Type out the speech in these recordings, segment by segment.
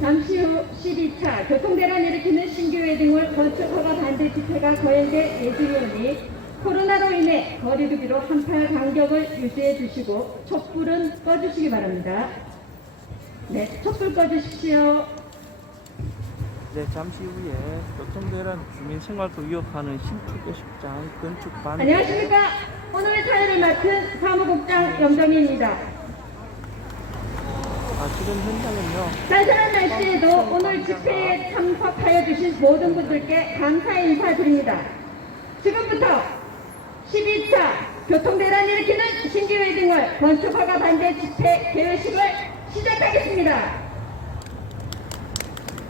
잠시 후 12차 교통대란 일으키는 신규 웨딩홀 건축 허가 반대 집회가 거행될 예정이오니 코로나로 인해 거리두기로 한팔 간격을 유지해 주시고 촛불은 꺼주시기 바랍니다. 네, 촛불 꺼주십시오. 네, 잠시 후에 교통대란 주민 생활도 위협하는 신축예식장 건축 반대 안녕하십니까. 오늘 사회를 맡은 사무국장 염정희입니다. 아, 지금 현장은요. 쌀쌀한 날씨에도 오늘 집회에 참석하여 주신 모든 분들께 감사 인사드립니다. 지금부터 12차 교통대란 일으키는 신규 웨딩홀 건축허가 반대 집회 개회식을 시작하겠습니다.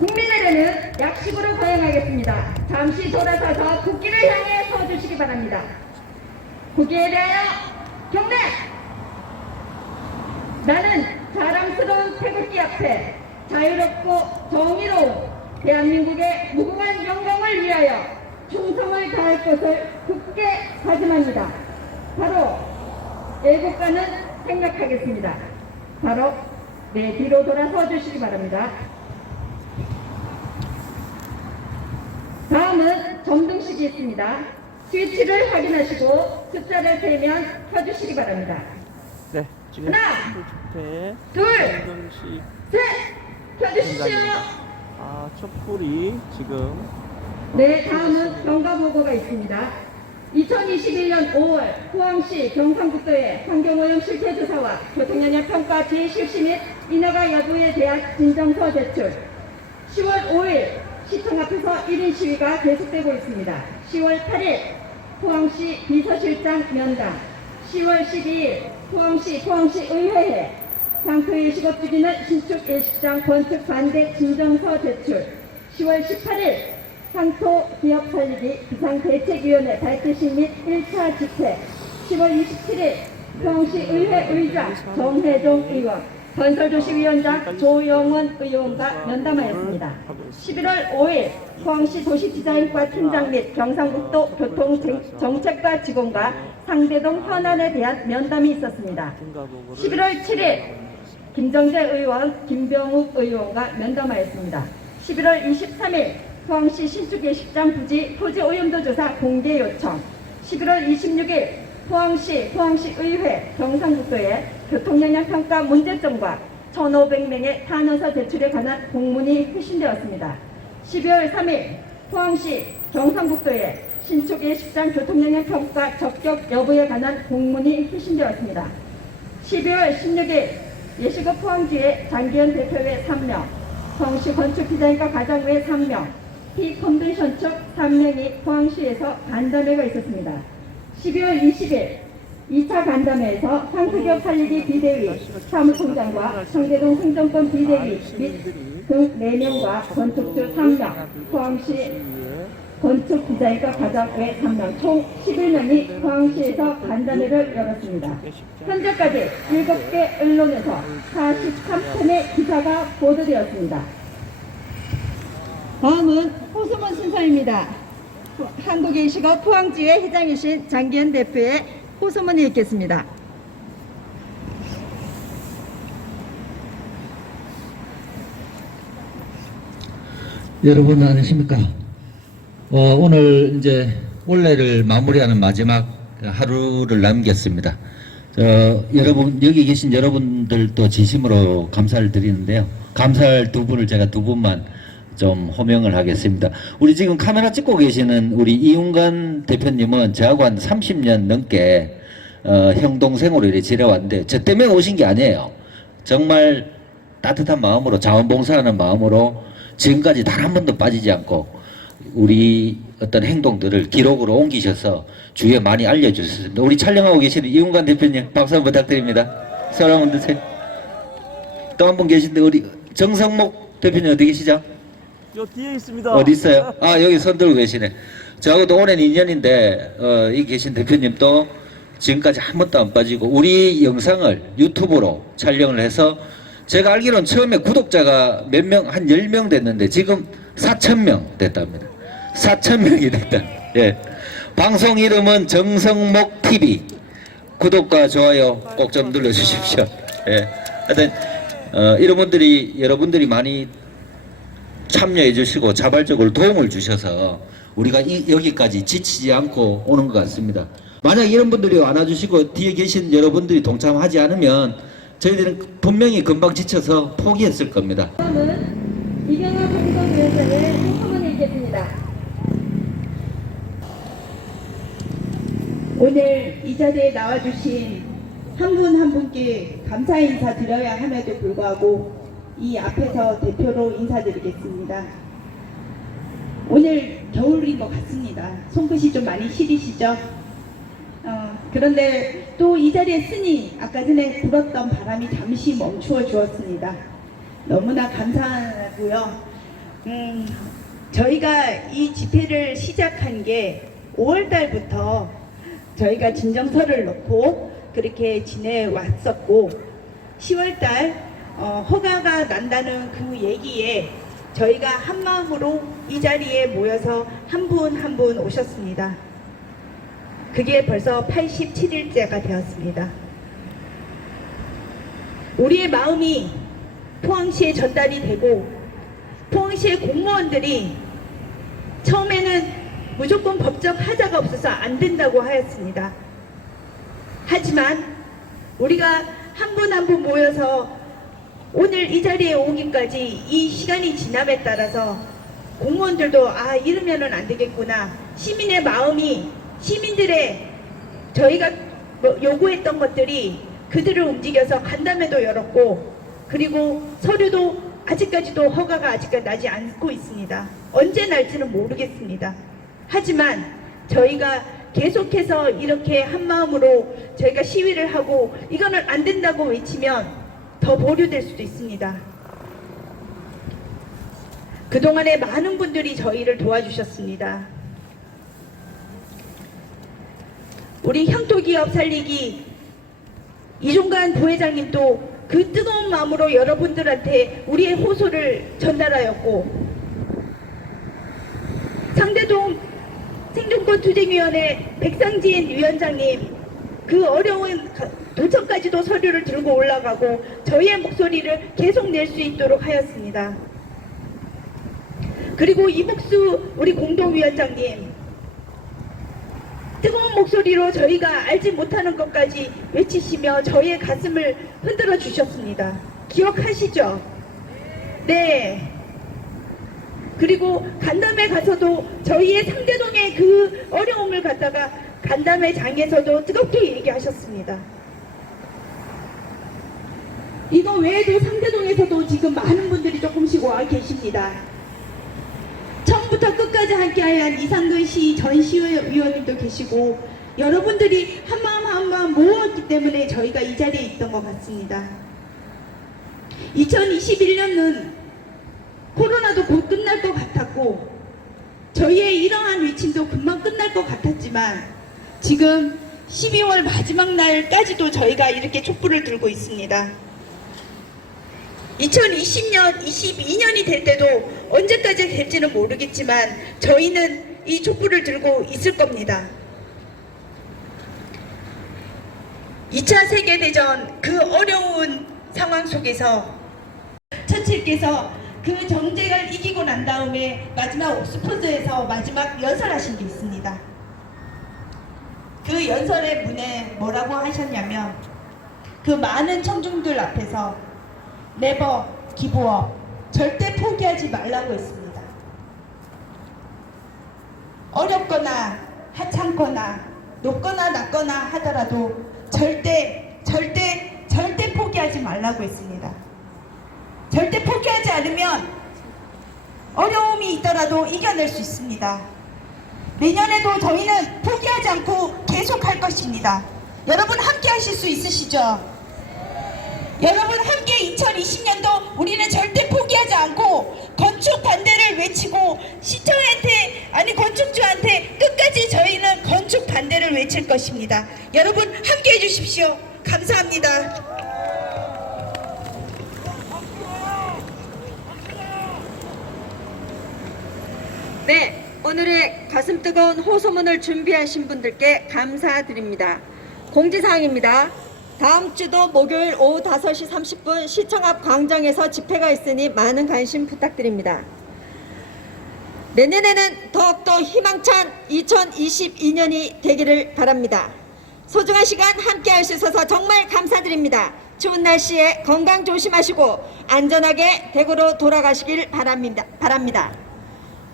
국민의례는 약식으로 거행하겠습니다. 잠시 돌아서서 국기를 향해 서주시기 바랍니다. 국기에 대하여 경례! 나는 자랑스러운 태극기 앞에 자유롭고 정의로운 대한민국의 무궁한 영광을 위하여 충성을 다할 것을 굳게 다짐합니다. 바로 애국가는 생각하겠습니다. 바로 내 뒤로 돌아서 주시기 바랍니다. 다음은 점등식이 있습니다. 스위치를 확인하시고 숫자를 세면 켜주시기 바랍니다. 네, 지금 하나, 집회 둘, 정식 셋! 켜주십시오. 아, 촛불이 지금 네, 다음은 경과 보고가 있습니다. 2021년 5월 포항시 경상북도의 환경오염 실태조사와 교통영향 평가 제 실시 및 인허가 여부에 대한 진정서 제출 10월 5일 시청 앞에서 1인 시위가 계속되고 있습니다. 10월 8일 포항시 비서실장 면담. 10월 12일 포항시 포항시 의회에 상표 예식업 중이는 신축 예식장 건축 반대 진정서 제출. 10월 18일 상토 기업 살리기 비상대책위원회 발표식 및 1차 집회. 10월 27일 포항시 의회 의장 정혜종 의원 건설도시위원장 조영원 의원과 면담하였습니다. 11월 5일 포항시 도시디자인과 팀장 및 경상북도 교통정책과 직원과 상대동 현안에 대한 면담이 있었습니다. 등가보고를 11월 7일 김정재 의원, 김병욱 의원과 면담하였습니다. 11월 23일 포항시 신축예식장 부지 토지 오염도 조사 공개 요청 11월 26일 포항시 포항시 의회 경상북도의 교통영향 평가 문제점과 1,500명의 탄원서 제출에 관한 공문이 회신되었습니다. 12월 3일 포항시 경상북도의 신축 예식장 교통영향 평가 적격 여부에 관한 공문이 회신되었습니다. 12월 16일 예식업 포항지의 장기현 대표외 3명, 포항시 건축 디자인과 과장외 3명, T 컨벤션 측 3명이 포항시에서 간담회가 있었습니다. 12월 20일 2차 간담회에서 상수기업 살리기 비대위 사무총장과 청계동 행정권 비대위 및등 4명과 건축주 3명, 포항시 건축 디자인과 과장외 3명, 총 11명이 포항시에서 간담회를 열었습니다. 현재까지 7개 언론에서 43편의 기사가 보도되었습니다. 다음은 호수문 순서입니다. 한국예식업 포항지회 회장이신 장기현 대표의 호소문이 있겠습니다. 여러분 안녕하십니까? 어, 오늘 이제 올해를 마무리하는 마지막 하루를 남겼습니다. 어, 여러분 여기 계신 여러분들도 진심으로 감사를 드리는데요. 감사할 두 분을 제가 두 분만 좀 호명을 하겠습니다. 우리 지금 카메라 찍고 계시는 우리 이윤관 대표님은 저하고 한 30년 넘게 어, 형 동생으로 이렇게 지내왔는데 저 때문에 오신 게 아니에요. 정말 따뜻한 마음으로 자원봉사하는 마음으로 지금까지 단 한 번도 빠지지 않고 우리 어떤 행동들을 기록으로 옮기셔서 주위에 많이 알려주셨습니다. 우리 촬영하고 계시는 이웅관 대표님 박수 한번 부탁드립니다. 손 한번 드세요. 또 한 분 계신데 우리 정성목 대표님 어디 계시죠? 요 뒤에 있습니다. 어디 있어요? 아 여기 손 들고 계시네. 저하고도 오랜 인연인데 어, 여기 계신 대표님도 지금까지 한 번도 안 빠지고 우리 영상을 유튜브로 촬영을 해서 제가 알기로는 처음에 구독자가 몇 명, 한 10명 됐는데 지금 4천명 됐답니다. 4천명이 됐다. 예. 방송 이름은 정성목 TV. 구독과 좋아요 꼭 좀 눌러주십시오. 예. 하여튼 어, 이런 분들이 여러분들이 많이 참여해 주시고 자발적으로 도움을 주셔서 우리가 이, 여기까지 지치지 않고 오는 것 같습니다. 만약 이런 분들이 안아주시고 뒤에 계신 여러분들이 동참하지 않으면 저희들은 분명히 금방 지쳐서 포기했을 겁니다. 오늘 이 자리에 나와주신 한분한 분께 감사 인사 드려야 함에도 불구하고 이 앞에서 대표로 인사드리겠습니다. 오늘 겨울인 것 같습니다. 손끝이 좀 많이 시리시죠? 어, 그런데 또 이 자리에 쓰니 아까 전에 불었던 바람이 잠시 멈추어 주었습니다. 너무나 감사하고요. 음, 저희가 이 집회를 시작한 게 5월 달부터 저희가 진정서를 넣고 그렇게 지내왔었고 10월 달 어, 허가가 난다는 그 얘기에 저희가 한 마음으로 이 자리에 모여서 한 분 한 분 오셨습니다. 그게 벌써 87일째가 되었습니다. 우리의 마음이 포항시에 전달이 되고 포항시의 공무원들이 처음에는 무조건 법적 하자가 없어서 안 된다고 하였습니다. 하지만 우리가 한 분 한 분 모여서 오늘 이 자리에 오기까지 이 시간이 지남에 따라서 공무원들도 아 이러면은 안 되겠구나 시민의 마음이 시민들의 저희가 뭐 요구했던 것들이 그들을 움직여서 간담회도 열었고 그리고 서류도 아직까지도 허가가 아직까지 나지 않고 있습니다. 언제 날지는 모르겠습니다. 하지만 저희가 계속해서 이렇게 한 마음으로 저희가 시위를 하고 이거는 안 된다고 외치면 더 보류될 수도 있습니다. 그동안에 많은 분들이 저희를 도와주셨습니다. 우리 향토기업 살리기 이종관 부회장님도 그 뜨거운 마음으로 여러분들한테 우리의 호소를 전달하였고 상대동 생존권 투쟁위원회 백상진 위원장님 그 어려운 가- 도청까지도 서류를 들고 올라가고 저희의 목소리를 계속 낼 수 있도록 하였습니다. 그리고 이복수 우리 공동위원장님 뜨거운 목소리로 저희가 알지 못하는 것까지 외치시며 저희의 가슴을 흔들어 주셨습니다. 기억하시죠? 네. 그리고 간담회 가서도 저희의 상대동의 그 어려움을 갖다가 간담회 장에서도 뜨겁게 얘기하셨습니다. 이거 외에도 상대동에서도 지금 많은 분들이 조금씩 와 계십니다. 처음부터 끝까지 함께한 이상근 시 전 시의원님도 계시고 여러분들이 한마음 한마음 모았기 때문에 저희가 이 자리에 있던 것 같습니다. 2021년은 코로나도 곧 끝날 것 같았고 저희의 이러한 외침도 금방 끝날 것 같았지만 지금 12월 마지막 날까지도 저희가 이렇게 촛불을 들고 있습니다. 2020년, 22년이 될 때도 언제까지 될지는 모르겠지만 저희는 이 촛불을 들고 있을 겁니다. 2차 세계대전 그 어려운 상황 속에서 처칠께서 그 정쟁을 이기고 난 다음에 마지막 옥스퍼드에서 마지막 연설하신 게 있습니다. 그 연설의 문에 뭐라고 하셨냐면 그 많은 청중들 앞에서 네버 기부업 절대 포기하지 말라고 했습니다. 어렵거나 하찮거나 높거나 낮거나 하더라도 절대 절대 절대 포기하지 말라고 했습니다. 절대 포기하지 않으면 어려움이 있더라도 이겨낼 수 있습니다. 내년에도 저희는 포기하지 않고 계속할 것입니다. 여러분 함께 하실 수 있으시죠? 여러분 함께 2020년도 우리는 절대 포기하지 않고 건축 반대를 외치고 시청한테 아니 건축주한테 끝까지 저희는 건축 반대를 외칠 것입니다. 여러분 함께 해주십시오. 감사합니다. 네, 오늘의 가슴 뜨거운 호소문을 준비하신 분들께 감사드립니다. 공지사항입니다. 다음 주도 목요일 오후 5시 30분 시청 앞 광장에서 집회가 있으니 많은 관심 부탁드립니다. 내년에는 더욱더 희망찬 2022년이 되기를 바랍니다. 소중한 시간 함께 할 수 있어서 정말 감사드립니다. 추운 날씨에 건강 조심하시고 안전하게 대구로 돌아가시길 바랍니다. 바랍니다.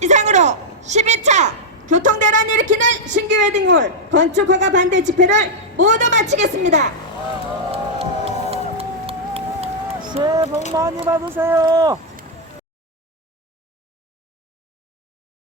이상으로 12차 교통대란 일으키는 신규 웨딩홀 건축 허가 반대 집회를 모두 마치겠습니다. 새해 복 많이 받으세요.